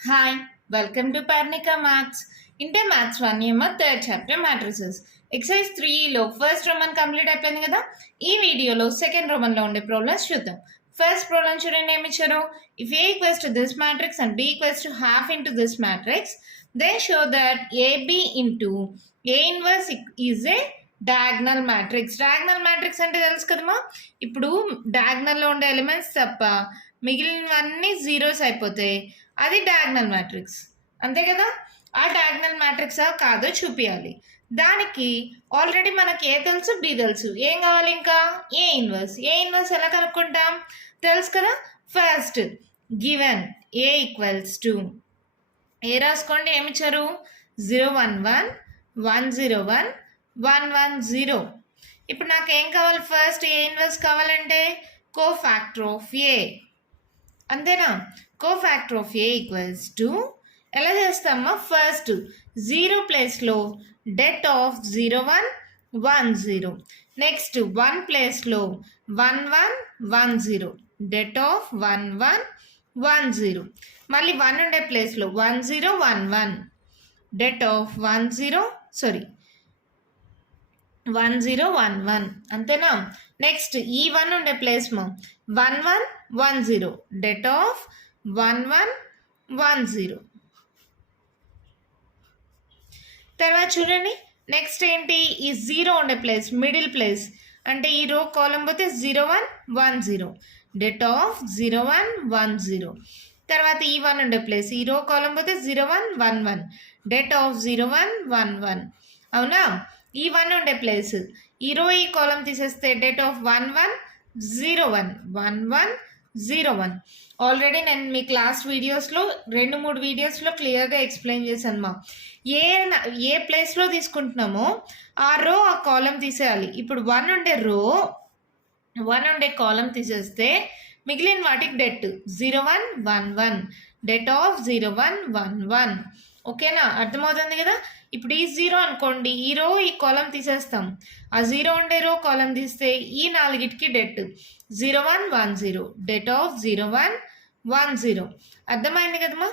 Hi, welcome to Parnika Maths. Inte Maths 1 third chapter matrices. Exercise 3 లో first Roman complete అయిపోయింది కదా. ఈ వీడియోలో సెకండ్ రోమన్ లో ఉండే ప్రాబ్లమ్స్ చూద్దాం. ఫస్ట్ ప్రాబ్లం చూడండి ఏమి ఇచ్చారు. If A equals to this matrix and B equals to half into this matrix, then show that AB into A inverse is a diagonal matrix. Diagonal matrix అంటే తెలుసు కదమ్మా. ఇప్పుడు డయాగ్నల్లో ఉండే ఎలిమెంట్స్ తప్ప మిగిలినవన్నీ జీరోస్ అయిపోతాయి. అది డయాగ్నల్ మ్యాట్రిక్స్, అంతే కదా. ఆ డయాగ్నల్ మ్యాట్రిక్సా కాదో చూపించాలి. దానికి ఆల్రెడీ మనకి ఏ తెలుసు, బి తెలుసు. ఏం కావాలి ఇంకా? ఏ ఇన్వర్స్. ఏ ఇన్వర్స్ ఎలా కనుక్కుంటాం తెలుసు కదా. First given A equals to A రాసుకోండి. ఏమి ఇచ్చారు? 011 101 110. ఇప్పుడు నాకు ఏం కావాలి? ఫస్ట్ ఏ ఇన్వర్స్ కావాలంటే కోఫాక్టర్ ఆఫ్ ఏ, అంతేనా. Cofactor of A equals to ఎలా చేస్తామా? ఫస్ట్ 0 ప్లేస్లో డెట్ ఆఫ్ 0110, నెక్స్ట్ 1 ప్లేస్లో 1110, డెట్ ఆఫ్ 1110, మళ్ళీ 1 ఉండే ప్లేస్లో 1011, డెట్ ఆఫ్ 1011, అంతేనా. నెక్స్ట్ ఈ 1 ఉండే ప్లేస్ 1110, డెట్ ఆఫ్ 1110. తర్వాత చూడండి నెక్స్ట్ ఏంటి? ఈ 0 ఉండే ప్లేస్ మిడిల్ ప్లేస్ అంటే ఈ రో కాలం పోతే 0110, డెట్ ఆఫ్ 0110. తర్వాత ఈ 1 ఉండే ప్లేస్ ఈ రో కాలం పోతే 0111, డెట్ ఆఫ్ 0111. అవునా. ఈ 1 ఉండే ప్లేస్ ఈ రో ఈ కాలం తీసేస్తే డెట్ ఆఫ్ 1101, 1101. ఆల్రెడీ నేను మీ క్లాస్ వీడియోస్లో 2-3 వీడియోస్లో క్లియర్గా ఎక్స్ప్లెయిన్ చేశాను మా. ఏ ప్లేస్లో తీసుకుంటున్నామో ఆ రో ఆ కాలం తీసేయాలి. ఇప్పుడు 1 ఉండే కాలం తీసేస్తే మిగిలిన వాటికి డెట్ 0111, డెట్ ఆఫ్ 0111. ఓకేనా, అర్థమవుతుంది కదా. ఇప్పుడు ఈ 0 అనుకోండి, ఈ రో ఈ కాలం తీసేస్తాం. ఆ 0 ఉండే రో కాలం తీస్తే ఈ 4కి డెట్ 0110, డెట్ ఆఫ్ 0110. అర్థమైంది కదమ్మా.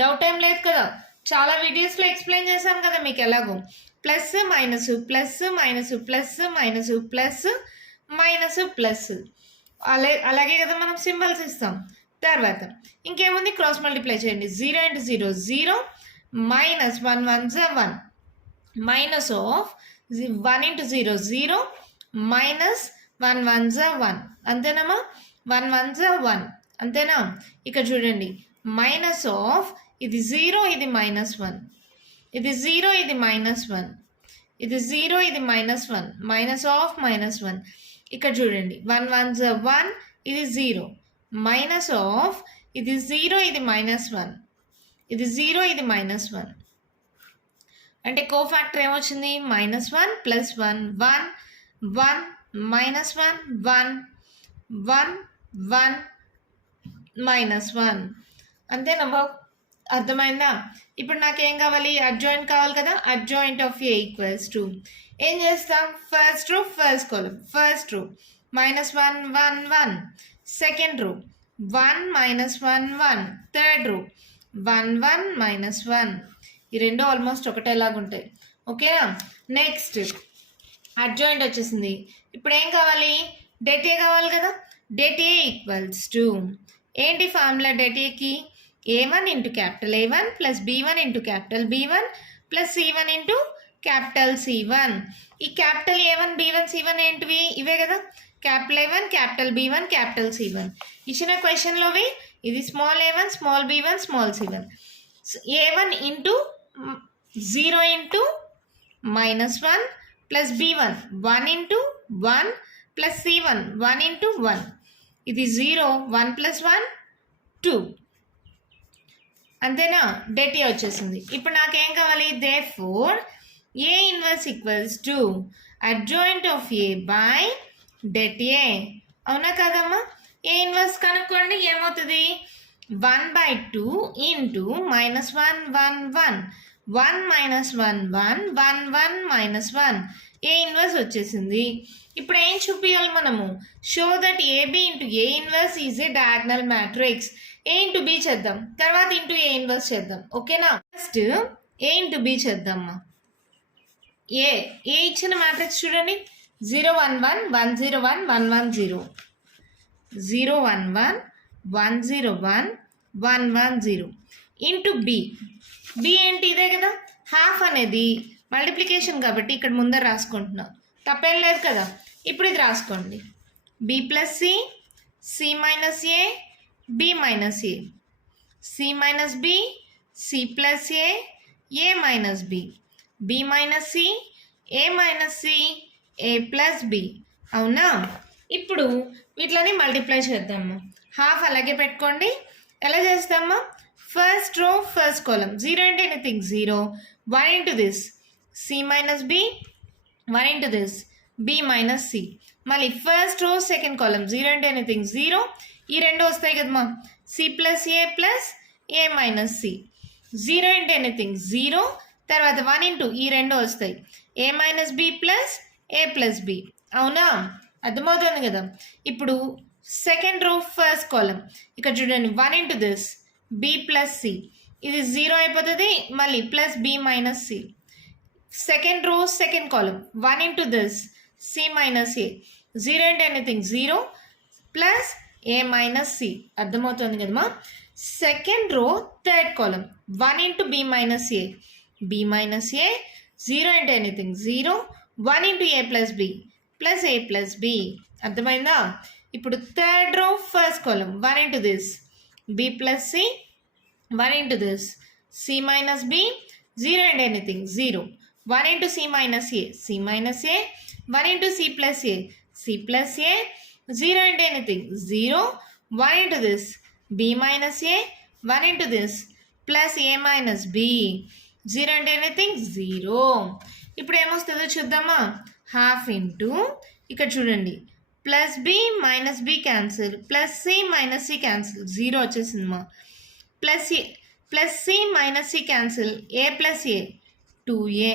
డౌట్ ఏం లేదు కదా. చాలా వీడియోస్లో ఎక్స్ప్లెయిన్ చేశాను కదా మీకు ఎలాగో. Plus minus plus minus plus minus plus minus plus, అలాగే కదా మనం సింబల్స్ ఇస్తాం. తర్వాత ఇంకేముంది? క్రాస్ మల్టిప్లై చేయండి. 0 into 0 0, minus 1 1 1, minus of 1 into 0 0, minus 1 1 1, అంతేనమ్మా. 1 1 1, అంతేనా. ఇక్కడ చూడండి మైనస్ ఆఫ్ ఇది 0 ఇది -1, ఇది 0 ఇది -1, ఇది 0 ఇది -1, మైనస్ ఆఫ్ -1. ఇక్కడ చూడండి 1 1 1, ఇది 0, మైనస్ ఆఫ్ ఇది 0 ఇది -1, ఇది 0 ఇది -1. అంటే కోఫాక్టర్ ఏమొచ్చింది? -1 + 1 1 1, -1 1 1 1 -1, అంతేనమ్మా. అర్థమైందా? ఇప్పుడు నాకేం కావాలి? అడ్జాయింట్ కావాలి కదా. Adjoint of A equals to ఏం చేస్తాం? ఫస్ట్ రో ఫస్ట్ కాలం, first row -1 1 1, second row 1 -1 1, third row 1 1 -1. ఈ రెండు ఆల్మోస్ట్ ఒకటేలాగా ఉంటాయి. ఓకేనా. నెక్స్ట్ అడ్జాయింట్ వచ్చేసింది. ఇప్పుడు ఏం కావాలి? డెట్ ఏ కావాలి కదా. డెట్ ఏ ఈక్వల్స్ టు ఏంటి ఫార్ములా? డెట్ ఏకి A1 into capital A1 plus B1 into capital B1 plus C1 into capital C1. ఈ క్యాపిటల్ A1 B1 C1 ఏంటివి? ఇవే కదా. Capital A1 capital B1 capital C1 ఇచ్చిన క్వశ్చన్లోవి. ఇది small A1 small B1 small C1. A1 into 0 into -1 plus B1 1 into 1 plus C1 1 into 1. ఇది 0 1 + 1 2, అంతేనా. Det A వచ్చేసింది. ఇప్పుడు నాకేం కావాలి? Therefore A inverse equals to adjoint of A by det ఏ. అవునా కదమ్మా. ఏ ఇన్వర్స్ కనుక్కోండి. ఏమవుతుంది? 1/2 ఇంటూ -1 1 1, 1 - 1 1 1 1 -1, ఏ ఇన్వర్స్ వచ్చేసింది. ఇప్పుడు ఏం చూపించాలి మనము? Show that A B into A inverse is a diagonal matrix. A into B చేద్దాం, తర్వాత ఇంటూ ఏ ఇన్వర్స్ చేద్దాం. ఓకేనా? ఫస్ట్ ఏ ఇంటూ బి చేద్దామా. ఏ ఇచ్చిన మ్యాట్రిక్స్ చూడండి, 0 1 1 1 0 1 1 1 0, 0 1 1 1 0 1 1 1 0 ఇంటూ బి. బి ఏంటి? ఇదే కదా, హాఫ్ అనేది మల్టిప్లికేషన్ కాబట్టి ఇక్కడ ముందర రాసుకుంటున్నాం, తప్పేం లేదు కదా. ఇప్పుడు ఇది రాసుకోండి, B plus C, C minus A, B minus A, C minus B, C plus A minus B, B minus C, A minus C, A plus B. అవునా? ఇప్పుడు వీటిని మల్టిప్లై చేద్దాము. హాఫ్ అలాగే పెట్టుకోండి. ఎలా చేస్తామా? ఫస్ట్ రో ఫస్ట్ కాలం, 0 అంటే anything 0, 1 into this C minus B, 1 into this B minus C. మళ్ళీ ఫస్ట్ రో సెకండ్ కాలం, 0 అంటే ఎనీథింగ్ 0, ఈ రెండు వస్తాయి కదమ్మా, C plus A minus C. 0 అంటే ఎనీథింగ్ 0, తర్వాత 1 ఇంటూ ఈ రెండు వస్తాయి, ఏ minus B plus A plus B. అవునా? అర్థమవుతుంది కదా. ఇప్పుడు సెకండ్ రో ఫస్ట్ కాలం, ఇక్కడ చూడండి, 1 into this B plus C, ఇది 0 అయిపోతుంది, మళ్ళీ plus B minus C. Second row second column, 1 into this C minus A, 0 అంటే anything 0 plus A minus C. అర్థమవుతుంది కదమ్మా. Second row third column, 1 into B minus A, B minus A, 0 అంటే anything 0, 1 into A plus B plus A plus B. అర్థమైందా? ఇప్పుడు third row first column, 1 into this B plus C, 1 into this C minus B, 0 అంటే anything 0, 1 into C minus A, 1 into C plus A, 0 అంటే anything 0, 1 into this B minus A, 1 into this plus A minus B, 0 అంటే anything 0. ఇప్పుడు ఏమొస్తుందో చూద్దామా. Half into ఇక్కడ చూడండి, plus B minus B cancel, plus C minus C cancel, 0 వచ్చేసిందమ్మా. Plus C minus C cancel, A plus A 2a,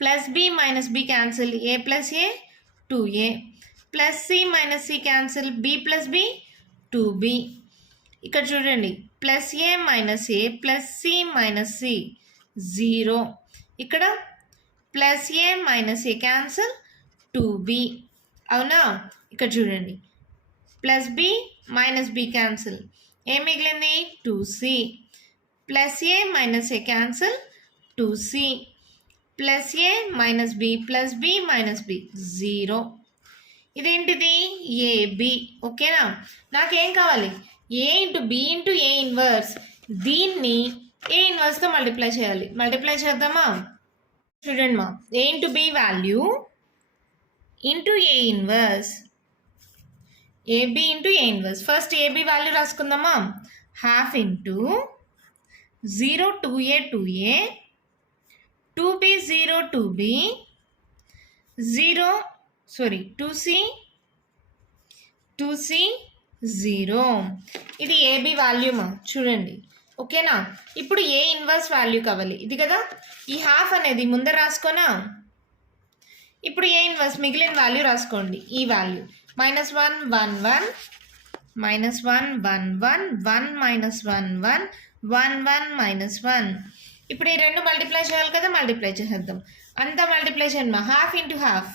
plus B minus B cancel, A plus A 2a, plus C minus C cancel, B plus B 2b. ఇక్కడ చూడండి, plus A minus A plus C minus C 0, ఇక్కడ plus A minus A cancel 2b. అవునా? ఇక్కడ చూడండి, plus B minus B cancel, ఏం మిగిలింది 2c, plus A minus A cancel 2c, plus A minus B plus B minus B 0. ఇదేంటిది? A B. ఓకేనా? నాకేం కావాలి? A into B into A inverse. దీన్ని ఏ ఇన్వర్స్తో మల్టిప్లై చేయాలి. మల్టిప్లై చేద్దామా? చూడండి మా, A into B value into A inverse, A B into A inverse. First A B value రాసుకుందామా. Half into 0 2a 2a, 2b 0 2b, 2c 0. ఇది ఏబి వాల్యూ మా, చూడండి. ఓకేనా? ఇప్పుడు ఏ ఇన్వర్స్ వాల్యూ కావాలి, ఇది కదా. ఈ హాఫ్ అనేది ముందర రాసుకోనా. ఇప్పుడు ఏ ఇన్వర్స్ మిగిలిన వాల్యూ రాసుకోండి. ఈ వాల్యూ -1 1 1 -1 1 1 1 -1 1 1 1 -1. ఇప్పుడు ఈ రెండు మల్టిప్లై చేయాలి కదా, మల్టిప్లై చేసేద్దాం. అంతా మల్టిప్లై చేయండి మా. హాఫ్ ఇంటూ హాఫ్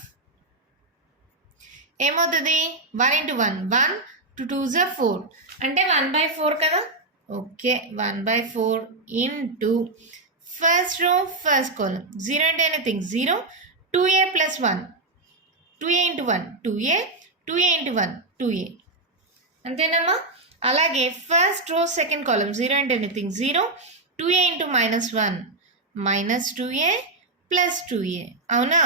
ఏమవుతుంది? 1 ఇంటూ 1 1, 2 2s 4 అంటే 1/4 కదా. Okay, 1/4 into first row first column, 0 అంటే anything 0, 2a plus 1, 2a into 1 2a, 2a into 1 2a. అంతేనమ్మా. అలాగే ఫస్ట్ రో సెకండ్ కాలం, 0 అంటే anything 0, 2a into -1 -2a plus 2a. అవునా?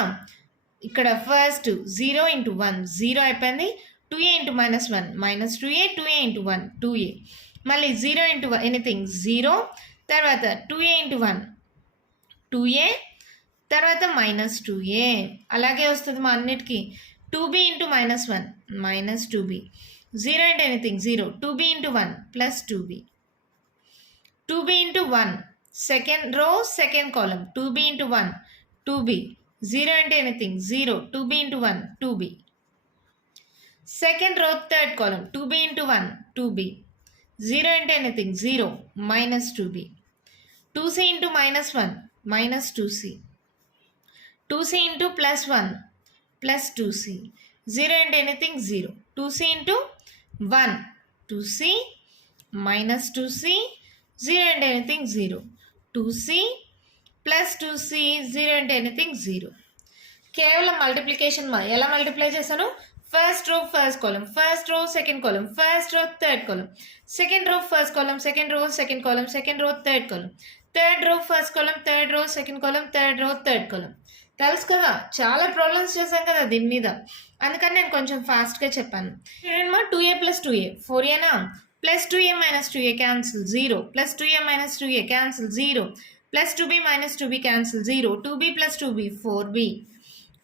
ఇక్కడ ఫస్ట్ 0 ఇంటూ 1 0 అయిపోయింది, 2a into -1 -2a, 2a into 1 2a, మళ్ళీ 0 into anything 0, తర్వాత 2a into 1 2a, తర్వాత -2a. అలాగే వస్తుంది మా అన్నిటికీ. 2b ఇంటూ -1 -2b, 0 అంటే anything 0, 2b into 1 plus 2b, 2b into 1 second row second కాలం, 2b ఇంటూ 1 2b, 0 అంటే anything 0. 2b into 1 2b. Second row third column 2b into 1 2b. 0 into anything 0 minus 2b. 2c into minus 1 minus 2c. 2c into plus 1 plus 2c. 0 into anything 0. 2c into 1 2c minus 2c. 0 into anything 0. 2c plus 2c. 0 into anything 0. కేవలం multiplication ఎలా multiply చేశాను? First row first column, first row second column, first row third column, second రో first column, second row second column, second row third column, third row first column, third రో second column, third row third column. తెలుసు కదా, చాలా problems చేశాం కదా దీని మీద, అందుకని నేను కొంచెం ఫాస్ట్గా చెప్పాను. చూడండి, 2a plus 2a 4a plus 2a minus 2a cancel 0, plus 2a minus 2a cancel 0, plus 2b minus 2b cancel 0, 2b plus 2b 4b,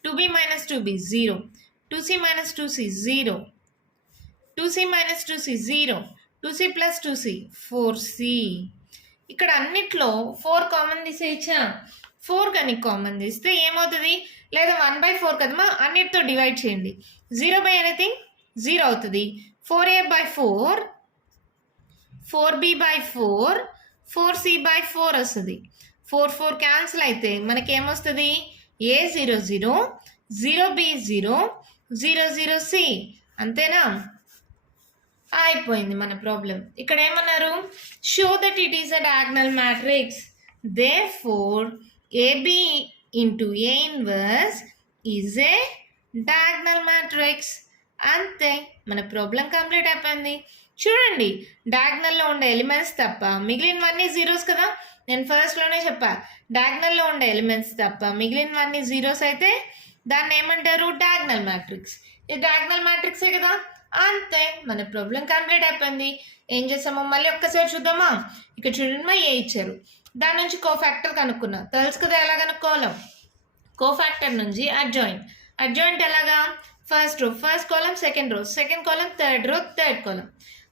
2b minus 2b 0, 2c minus 2c 0, 2c minus 2c 0, 2c plus 2c 4c. ఇక్కడ అన్నిట్లో 4 common తీసేయచ్చా? 4 కానీ common తీస్తే ఏమవుతుంది? లేదా 1/4 కదమ్మా, అన్నిటితో divide చేయండి. 0 by anything 0 అవుతుంది. 4a by 4, 4b by 4, 4c by 4 వస్తుంది. 4 క్యాన్సిల్ అయితే మనకేమొస్తుంది? A 0 0, 0b 0, 0 0 c. అంతేనా? అయిపోయింది మన ప్రాబ్లం. ఇక్కడ ఏమన్నారు? Show that it is a diagonal matrix, therefore AB into A inverse is a diagonal matrix. అంతే, మన ప్రాబ్లం కంప్లీట్ అయిపోయింది. చూడండి, డయాగ్నల్లో ఉండే ఎలిమెంట్స్ తప్ప మిగిలినవన్నీ జీరోస్ కదా. నేను ఫస్ట్లోనే చెప్పా, డయాగ్నల్లో ఉండే ఎలిమెంట్స్ తప్ప మిగిలినవన్నీ జీరోస్ అయితే దాన్ని ఏమంటారు? Diagonal matrix. ఇది డయాగ్నల్ మ్యాట్రిక్సే కదా. అంతే, మన ప్రాబ్లం కంప్లీట్ అయిపోయింది. ఏం చేసామో మళ్ళీ ఒక్కసారి చూద్దామా? ఇక్కడ చూడండి, ఏ ఇచ్చారు, దాని నుంచి కోఫాక్టర్ కనుక్కున్నా. తెలుసు కదా ఎలా కనుక్కోవాలో. కోఫాక్టర్ నుంచి అడ్జాయింట్ ఎలాగా? First row first column, second row second column, third row third column,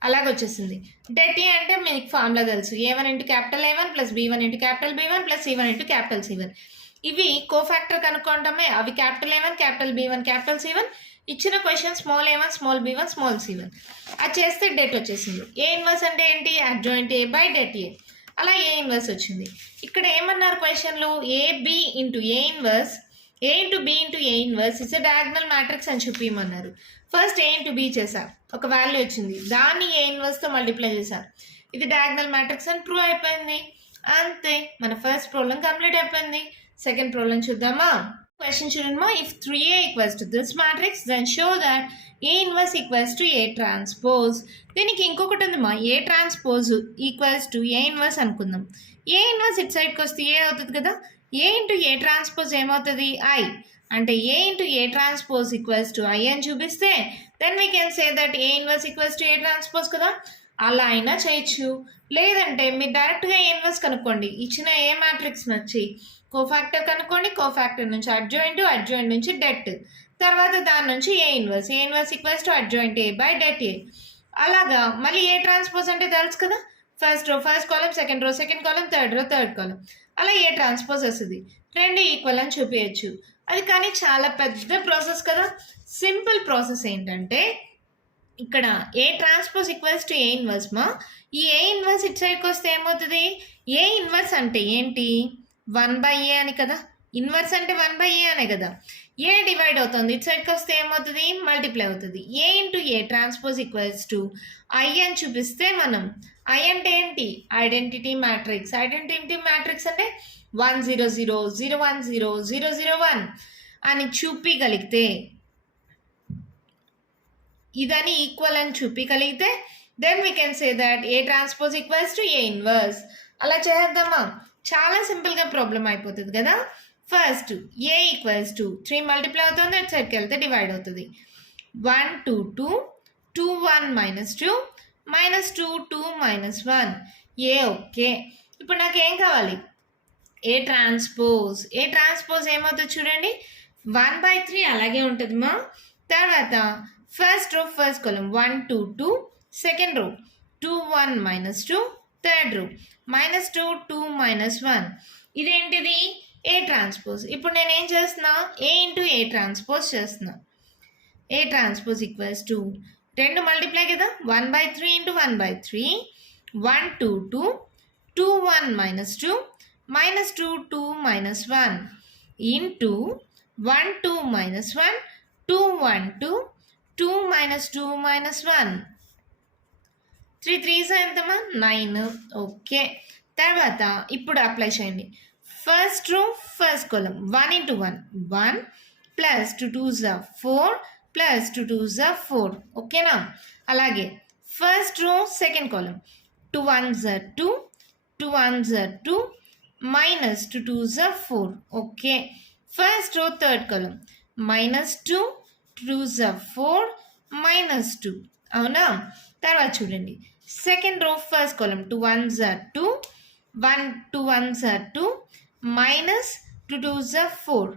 అలాగొచ్చేసింది. డెట్ ఏ అంటే మీకు ఫార్ములా తెలుసు, A1 into capital A1 plus B1 into capital B1 plus C1 into capital C1. ఇవి cofactor కనుక్కోవటమే. అవి capital A1 capital B1 capital C1. ఇచ్చిన question small a1 small b1 small c1. అది చేస్తే debt వచ్చేసింది. ఏ inverse అంటే ఏంటి? Adjoint A by det A. అలా A inverse వచ్చింది. ఇక్కడ ఏమన్నారు క్వశ్చన్లో? A B into A inverse, A into B into A inverse it's diagonal matrix అని చెప్పమన్నారు. ఫస్ట్ ఏ ఇంటూ బి చేశా, ఒక వాల్యూ వచ్చింది, దాన్ని ఏ ఇన్వర్స్తో మల్టిప్లై చేశా. ఇది డయాగ్నల్ మ్యాట్రిక్స్ అని ప్రూవ్ అయిపోయింది. అంతే, మన ఫస్ట్ ప్రాబ్లం కంప్లీట్ అయిపోయింది. సెకండ్ ప్రాబ్లం చూద్దామా? క్వశ్చన్ చూడమ్మా, if 3a equals to this matrix then show that A inverse equals to A transpose. దీనికి ఇంకొకటి ఉందమ్మా, A transpose equals to A inverse అనుకుందాం. ఏ ఇన్వర్స్ ఇట్ సైడ్కి వస్తే ఏ అవుతుంది కదా. ఏ ఇంటూ ఏ ట్రాన్స్పోజ్ ఏమవుతుంది? ఐ. అంటే A into A transpose equals to I అని చూపిస్తే then we can say that A inverse equals to A transpose కదా. అలా అయినా చేయొచ్చు. లేదంటే మీరు డైరెక్ట్గా ఏ ఇన్వర్స్ కనుక్కోండి. ఇచ్చిన ఏ మ్యాట్రిక్స్ నచ్చి కోఫాక్టర్ కనుక్కోండి. కోఫాక్టర్ నుంచి అడ్జాయింట్ నుంచి డెట్, తర్వాత దాని నుంచి ఏ inverse equals to adjoint A by det ఏ. అలాగా మళ్ళీ ఏ ట్రాన్స్పోజ్ అంటే తెలుసు కదా. First row first column, second row second column, third row third column, అలా ఏ ట్రాన్స్పోజ్ వస్తుంది. రెండు ఈక్వల్ అని చూపించచ్చు. అది కానీ చాలా పెద్ద ప్రాసెస్ కదా. సింపుల్ ప్రాసెస్ ఏంటంటే ఇక్కడ ఏ transpose equals to A inverse మా. ఈ ఏ ఇన్వర్స్ ఇట్ సైడ్కి వస్తే ఏమవుతుంది? ఏ ఇన్వర్స్ అంటే ఏంటి? 1/a అని కదా. ఇన్వర్స్ అంటే 1/a అనే కదా. ఏ డివైడ్ అవుతుంది, ఇట్ సైడ్కి వస్తే ఏమవుతుంది? మల్టిప్లై అవుతుంది. A into A transpose equals to I అని చూపిస్తే మనం, ఐ అంటే ఏంటి? Identity matrix. ఐడెంటిటీ మ్యాట్రిక్స్ అంటే 1 0 0 0 1 0 0 0 1 అని చూపించగలిగితే, ఇదని ఈక్వల్ అని చూపించగలిగితే then we can say that A transpose equals to A inverse. అలా చేద్దామా? చాలా సింపుల్గా ప్రాబ్లం అయిపోతుంది కదా. First A equals to 3 multiply అవుతుంది, అటు సైడ్కి వెళ్తే డివైడ్ అవుతుంది. 1 2 2 2 1 -2 -2 2 -1 ఏ. ఓకే, ఇప్పుడు నాకు ఏం కావాలి? A transpose. ఏ ట్రాన్స్పోజ్ ఏమవుతుంది చూడండి, 1/3 అలాగే ఉంటుంది మా. తర్వాత first row first column 1 2 2, second row 2 1 -2, third row -2 2 -1. ఇదేంటిది? A transpose. ఇప్పుడు నేను ఏం చేస్తున్నా, ఏ ఇంటూ ఏ ట్రాన్స్పోజ్ చేస్తున్నా. ఏ ట్రాన్స్పోజ్ ఈక్వల్స్ టు 2 మల్టిప్లై కదా, 1/3 into 1/3, 1 2 2, 2 1 minus 2, minus 2 2 minus 1 into 1 2 minus 1, 2 1 2, 2 minus 2 minus 1. 3 3s ఎంతమా 9. Okay, తర్వాత ఇప్పుడు అప్లై చేయండి. First row first column 1 into 1 1 plus 2 2s are 4 plus 2 2s are 4. ఓకేనా? అలాగే first row second column 2 1s are 2, 2 1s are 2, minus 2 2s are 4. Okay, first row third column minus 2, 2 2s are 4, minus 2. అవునా? తర్వాత చూడండి second row first column 2 1s are 2, 2 1s are 2, minus 2 2s are 4.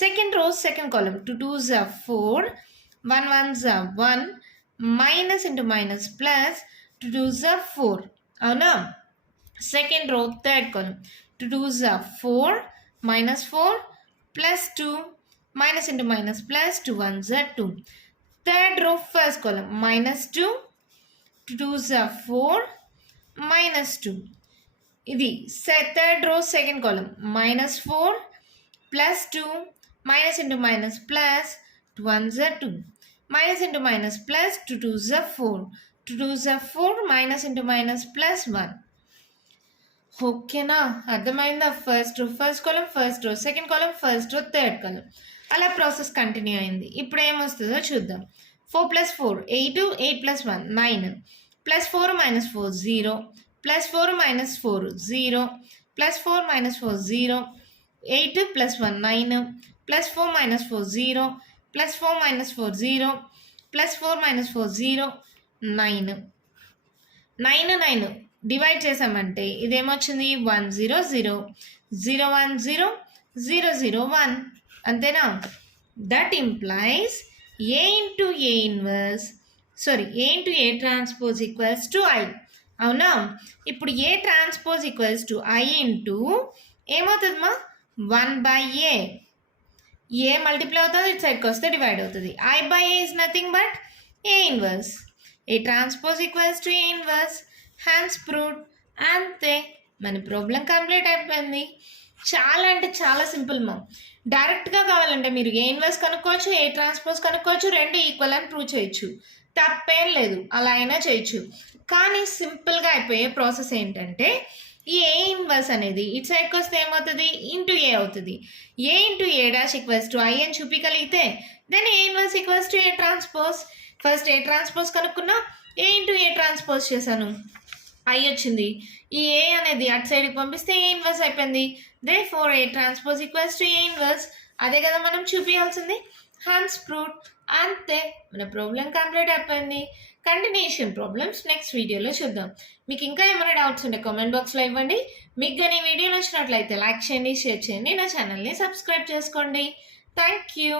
Second row second column 2 2s are 4, 1 1s are 1, minus into minus plus 2 2s are 4. అవునా? Second row third column 2 2s are 4, minus 4 plus 2, minus into minus plus 2 1s are 2. Third row first column minus 2, 2 2s are 4, minus 2. ఇది third row second column minus 4 plus 2, minus into minus plus 2 1s are 2, minus into minus plus 2 2s are 4, 2 2s are 4, minus into minus plus 1. ఓకేనా? అర్థమైందా? First row first కాలం, first row second కాలం, first row third కాలం, అలా process continue అయింది. ఇప్పుడు ఏమొస్తుందో చూద్దాం. 4 + 4 8, 8 + 1 9, +4 - 4 0, +4 - 4 0, +4 - 4 0, 8 + 1 9, +4 - 4 0, +4 - 4 0, +4 - 4 0, 9. 9 9 divide చేసామంటే ఇదేమొచ్చింది 1 0 0, 0 1 0, 0 0 1. అంతేనా? That implies A into A inverse A into A transpose equals to I. అవునా? ఇప్పుడు A transpose equals to I into ఏమవుతుందమ్మా 1/a. A multiply అవుతుంది, ఇటు సైడ్కి వస్తే డివైడ్ అవుతుంది. I/a is nothing but a inverse. A transpose equals to a inverse. Hence proved. అంతే, మన ప్రాబ్లం కంప్లీట్ అయిపోయింది. చాలా అంటే చాలా సింపుల్ మా. డైరెక్ట్గా కావాలంటే మీరు ఏ ఇన్వర్స్ కనుక్కోవచ్చు, ఏ ట్రాన్స్పోజ్ కనుక్కోవచ్చు, రెండు ఈక్వల్ అని ప్రూవ్ చేయొచ్చు, తప్పేం లేదు, అలా అయినా చేయొచ్చు. కానీ సింపుల్గా అయిపోయే ప్రాసెస్ ఏంటంటే ఈ ఏ ఇన్వర్స్ అనేది ఇటు సైడ్కి వస్తే ఏమవుతుంది, ఇంటూ ఏ అవుతుంది. A into A dash equals to I అని చూపించగలిగితే then A inverse equals to A transpose. First A transpose కనుక్కున్నా, ఏ ఇంటూ ఏ ట్రాన్స్పోజ్ చేశాను, ఐ వచ్చింది. ఈ ఏ అనేది అటు సైడ్కి పంపిస్తే ఏ ఇన్వర్స్ అయిపోయింది. Therefore A transpose equals to A inverse. అదే కదా మనం చూపించాల్సింది. Hence proved. అంతే, మన ప్రాబ్లం కంప్లీట్ అయిపోయింది. కంటిన్యూషన్ ప్రాబ్లమ్స్ నెక్స్ట్ వీడియోలో చూద్దాం. మీకు ఇంకా ఏమైనా డౌట్స్ ఉంటే కామెంట్ బాక్స్లో ఇవ్వండి. మీకు కానీ వీడియో నచ్చినట్లయితే లైక్ చేయండి, షేర్ చేయండి, నా ఛానల్ని సబ్స్క్రైబ్ చేసుకోండి. Thank you.